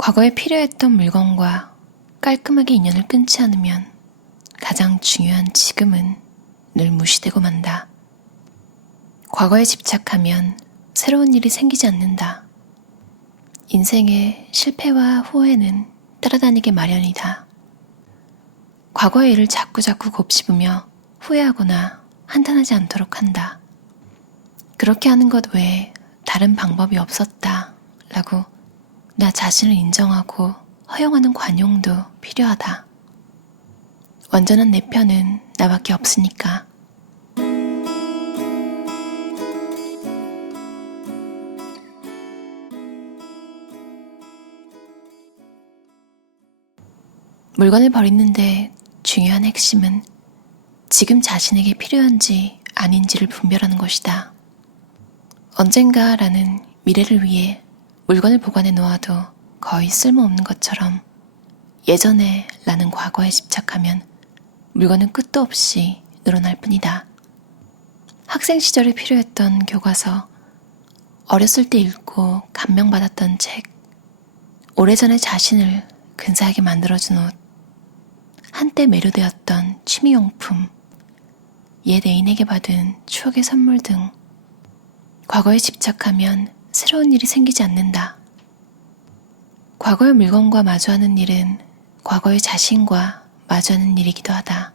과거에 필요했던 물건과 깔끔하게 인연을 끊지 않으면 가장 중요한 지금은 늘 무시되고 만다. 과거에 집착하면 새로운 일이 생기지 않는다. 인생의 실패와 후회는 따라다니게 마련이다. 과거의 일을 자꾸자꾸 곱씹으며 후회하거나 한탄하지 않도록 한다. 그렇게 하는 것 외에 다른 방법이 없었다 라고 나 자신을 인정하고 허용하는 관용도 필요하다. 완전한 내 편은 나밖에 없으니까. 물건을 버리는데 중요한 핵심은 지금 자신에게 필요한지 아닌지를 분별하는 것이다. 언젠가라는 미래를 위해 물건을 보관해 놓아도 거의 쓸모없는 것처럼 예전에 라는 과거에 집착하면 물건은 끝도 없이 늘어날 뿐이다. 학생 시절에 필요했던 교과서, 어렸을 때 읽고 감명받았던 책, 오래전에 자신을 근사하게 만들어준 옷, 한때 매료되었던 취미용품, 옛 애인에게 받은 추억의 선물 등 과거에 집착하면 새로운 일이 생기지 않는다. 과거의 물건과 마주하는 일은 과거의 자신과 마주하는 일이기도 하다.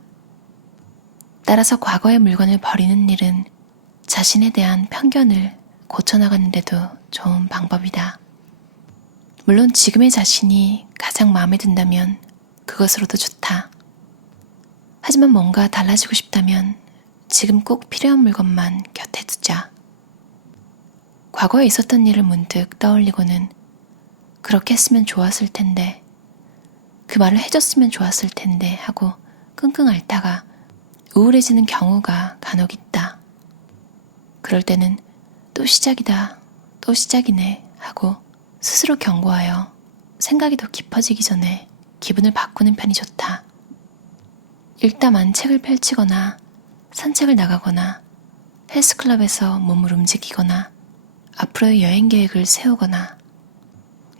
따라서 과거의 물건을 버리는 일은 자신에 대한 편견을 고쳐나가는 데도 좋은 방법이다. 물론 지금의 자신이 가장 마음에 든다면 그것으로도 좋다. 하지만 뭔가 달라지고 싶다면 지금 꼭 필요한 물건만 곁에 두자. 과거에 있었던 일을 문득 떠올리고는 그렇게 했으면 좋았을 텐데, 그 말을 해줬으면 좋았을 텐데 하고 끙끙 앓다가 우울해지는 경우가 간혹 있다. 그럴 때는 또 시작이다, 또 시작이네 하고 스스로 경고하여 생각이 더 깊어지기 전에 기분을 바꾸는 편이 좋다. 읽다만 책을 펼치거나 산책을 나가거나 헬스클럽에서 몸을 움직이거나 앞으로의 여행 계획을 세우거나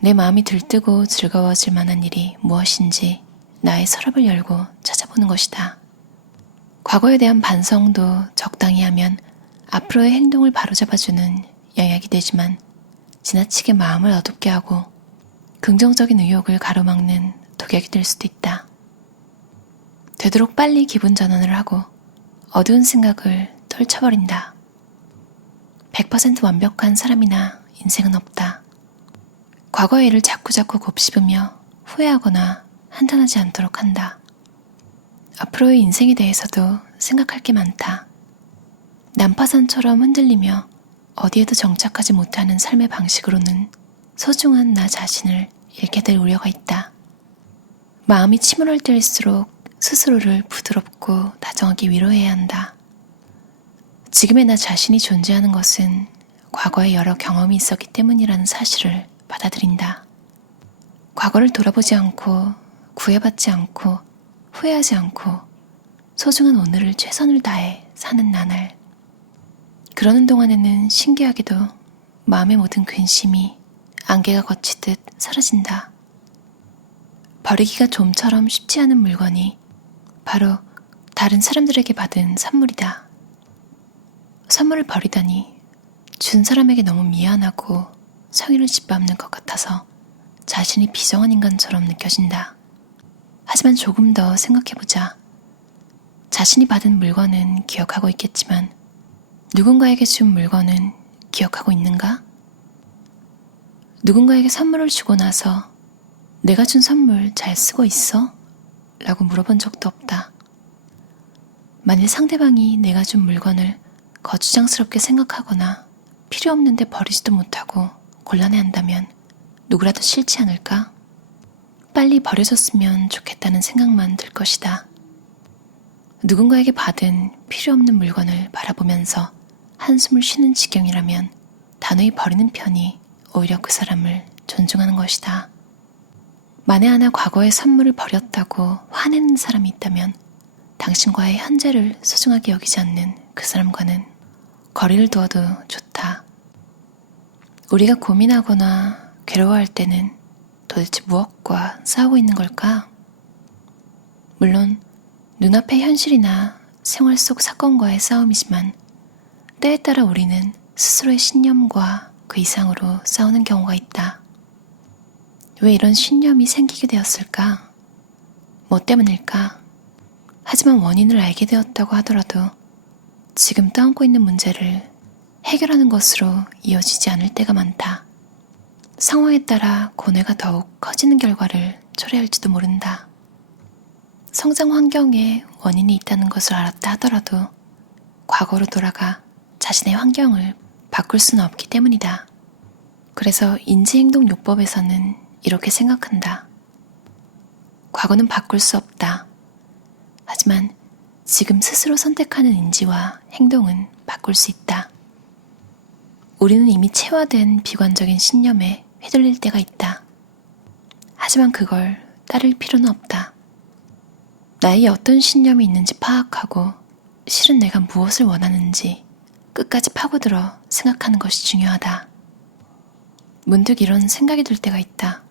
내 마음이 들뜨고 즐거워질 만한 일이 무엇인지 나의 서랍을 열고 찾아보는 것이다. 과거에 대한 반성도 적당히 하면 앞으로의 행동을 바로잡아주는 영약이 되지만 지나치게 마음을 어둡게 하고 긍정적인 의욕을 가로막는 독약이 될 수도 있다. 되도록 빨리 기분 전환을 하고 어두운 생각을 떨쳐버린다. 100% 완벽한 사람이나 인생은 없다. 과거의 일을 자꾸자꾸 곱씹으며 후회하거나 한탄하지 않도록 한다. 앞으로의 인생에 대해서도 생각할 게 많다. 난파선처럼 흔들리며 어디에도 정착하지 못하는 삶의 방식으로는 소중한 나 자신을 잃게 될 우려가 있다. 마음이 침울할 때일수록 스스로를 부드럽고 다정하게 위로해야 한다. 지금의 나 자신이 존재하는 것은 과거에 여러 경험이 있었기 때문이라는 사실을 받아들인다. 과거를 돌아보지 않고 구애받지 않고 후회하지 않고 소중한 오늘을 최선을 다해 사는 나날. 그러는 동안에는 신기하게도 마음의 모든 근심이 안개가 걷히듯 사라진다. 버리기가 좀처럼 쉽지 않은 물건이 바로 다른 사람들에게 받은 선물이다. 선물을 버리다니 준 사람에게 너무 미안하고 성의를 짓밟는 것 같아서 자신이 비정한 인간처럼 느껴진다. 하지만 조금 더 생각해보자. 자신이 받은 물건은 기억하고 있겠지만 누군가에게 준 물건은 기억하고 있는가? 누군가에게 선물을 주고 나서 내가 준 선물 잘 쓰고 있어? 라고 물어본 적도 없다. 만일 상대방이 내가 준 물건을 거추장스럽게 생각하거나 필요 없는데 버리지도 못하고 곤란해한다면 누구라도 싫지 않을까? 빨리 버려졌으면 좋겠다는 생각만 들 것이다. 누군가에게 받은 필요 없는 물건을 바라보면서 한숨을 쉬는 지경이라면 단호히 버리는 편이 오히려 그 사람을 존중하는 것이다. 만에 하나 과거의 선물을 버렸다고 화내는 사람이 있다면 당신과의 현재를 소중하게 여기지 않는 그 사람과는 거리를 두어도 좋다. 우리가 고민하거나 괴로워할 때는 도대체 무엇과 싸우고 있는 걸까? 물론 눈앞의 현실이나 생활 속 사건과의 싸움이지만 때에 따라 우리는 스스로의 신념과 그 이상으로 싸우는 경우가 있다. 왜 이런 신념이 생기게 되었을까? 뭐 때문일까? 하지만 원인을 알게 되었다고 하더라도 지금 떠안고 있는 문제를 해결하는 것으로 이어지지 않을 때가 많다. 상황에 따라 고뇌가 더욱 커지는 결과를 초래할지도 모른다. 성장 환경에 원인이 있다는 것을 알았다 하더라도 과거로 돌아가 자신의 환경을 바꿀 수는 없기 때문이다. 그래서 인지행동요법에서는 이렇게 생각한다. 과거는 바꿀 수 없다. 하지만 지금 스스로 선택하는 인지와 행동은 바꿀 수 있다. 우리는 이미 체화된 비관적인 신념에 휘둘릴 때가 있다. 하지만 그걸 따를 필요는 없다. 나에게 어떤 신념이 있는지 파악하고 실은 내가 무엇을 원하는지 끝까지 파고들어 생각하는 것이 중요하다. 문득 이런 생각이 들 때가 있다.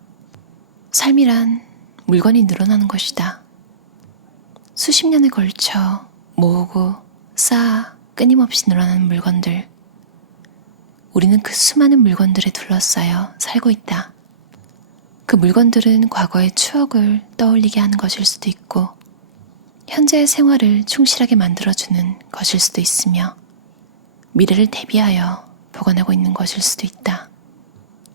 삶이란 물건이 늘어나는 것이다. 수십 년에 걸쳐 모으고 쌓아 끊임없이 늘어나는 물건들. 우리는 그 수많은 물건들에 둘러싸여 살고 있다. 그 물건들은 과거의 추억을 떠올리게 하는 것일 수도 있고 현재의 생활을 충실하게 만들어주는 것일 수도 있으며 미래를 대비하여 보관하고 있는 것일 수도 있다.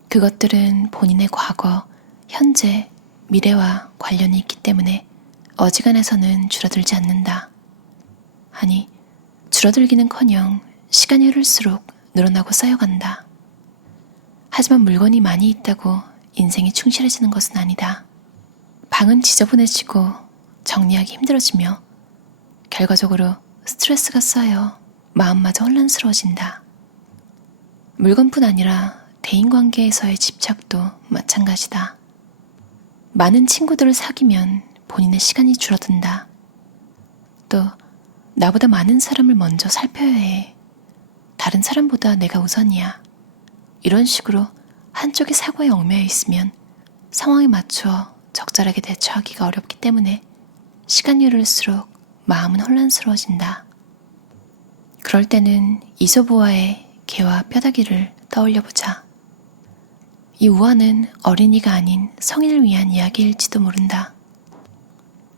그것들은 본인의 과거, 현재, 미래와 관련이 있기 때문에 어지간해서는 줄어들지 않는다. 아니, 줄어들기는커녕 시간이 흐를수록 늘어나고 쌓여간다. 하지만 물건이 많이 있다고 인생이 충실해지는 것은 아니다. 방은 지저분해지고 정리하기 힘들어지며 결과적으로 스트레스가 쌓여 마음마저 혼란스러워진다. 물건뿐 아니라 대인관계에서의 집착도 마찬가지다. 많은 친구들을 사귀면 본인의 시간이 줄어든다. 또 나보다 많은 사람을 먼저 살펴야 해. 다른 사람보다 내가 우선이야. 이런 식으로 한쪽이 사고에 얽매여 있으면 상황에 맞춰 적절하게 대처하기가 어렵기 때문에 시간이 흐를수록 마음은 혼란스러워진다. 그럴 때는 이솝우화의 개와 뼈다귀를 떠올려보자. 이 우화는 어린이가 아닌 성인을 위한 이야기일지도 모른다.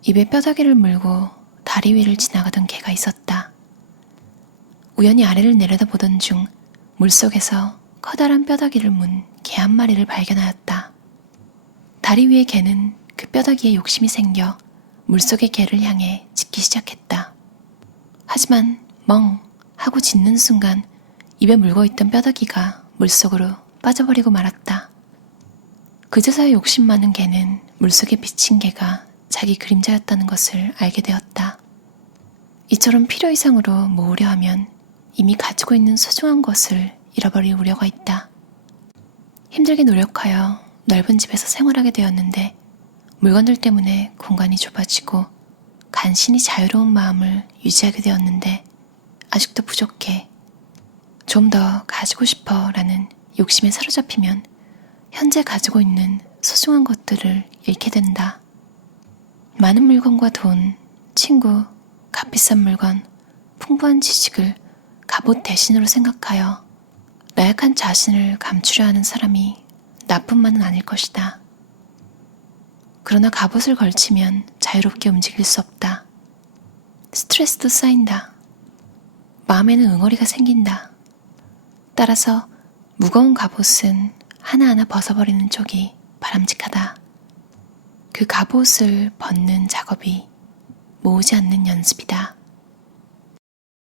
입에 뼈다귀를 물고 다리 위를 지나가던 개가 있었다. 우연히 아래를 내려다보던 중 물속에서 커다란 뼈다귀를 문 개 한 마리를 발견하였다. 다리 위의 개는 그 뼈다귀에 욕심이 생겨 물속의 개를 향해 짖기 시작했다. 하지만 멍 하고 짖는 순간 입에 물고있던 뼈다귀가 물속으로 빠져버리고 말았다. 그제서야 욕심 많은 개는 물속에 비친 개가 자기 그림자였다는 것을 알게 되었다. 이처럼 필요 이상으로 모으려 하면 이미 가지고 있는 소중한 것을 잃어버릴 우려가 있다. 힘들게 노력하여 넓은 집에서 생활하게 되었는데 물건들 때문에 공간이 좁아지고 간신히 자유로운 마음을 유지하게 되었는데 아직도 부족해. 좀 더 가지고 싶어 라는 욕심에 사로잡히면 현재 가지고 있는 소중한 것들을 잃게 된다. 많은 물건과 돈, 친구, 값비싼 물건, 풍부한 지식을 갑옷 대신으로 생각하여 나약한 자신을 감추려 하는 사람이 나뿐만은 아닐 것이다. 그러나 갑옷을 걸치면 자유롭게 움직일 수 없다. 스트레스도 쌓인다. 마음에는 응어리가 생긴다. 따라서 무거운 갑옷은 하나하나 벗어버리는 쪽이 바람직하다. 그 갑옷을 벗는 작업이 모으지 않는 연습이다.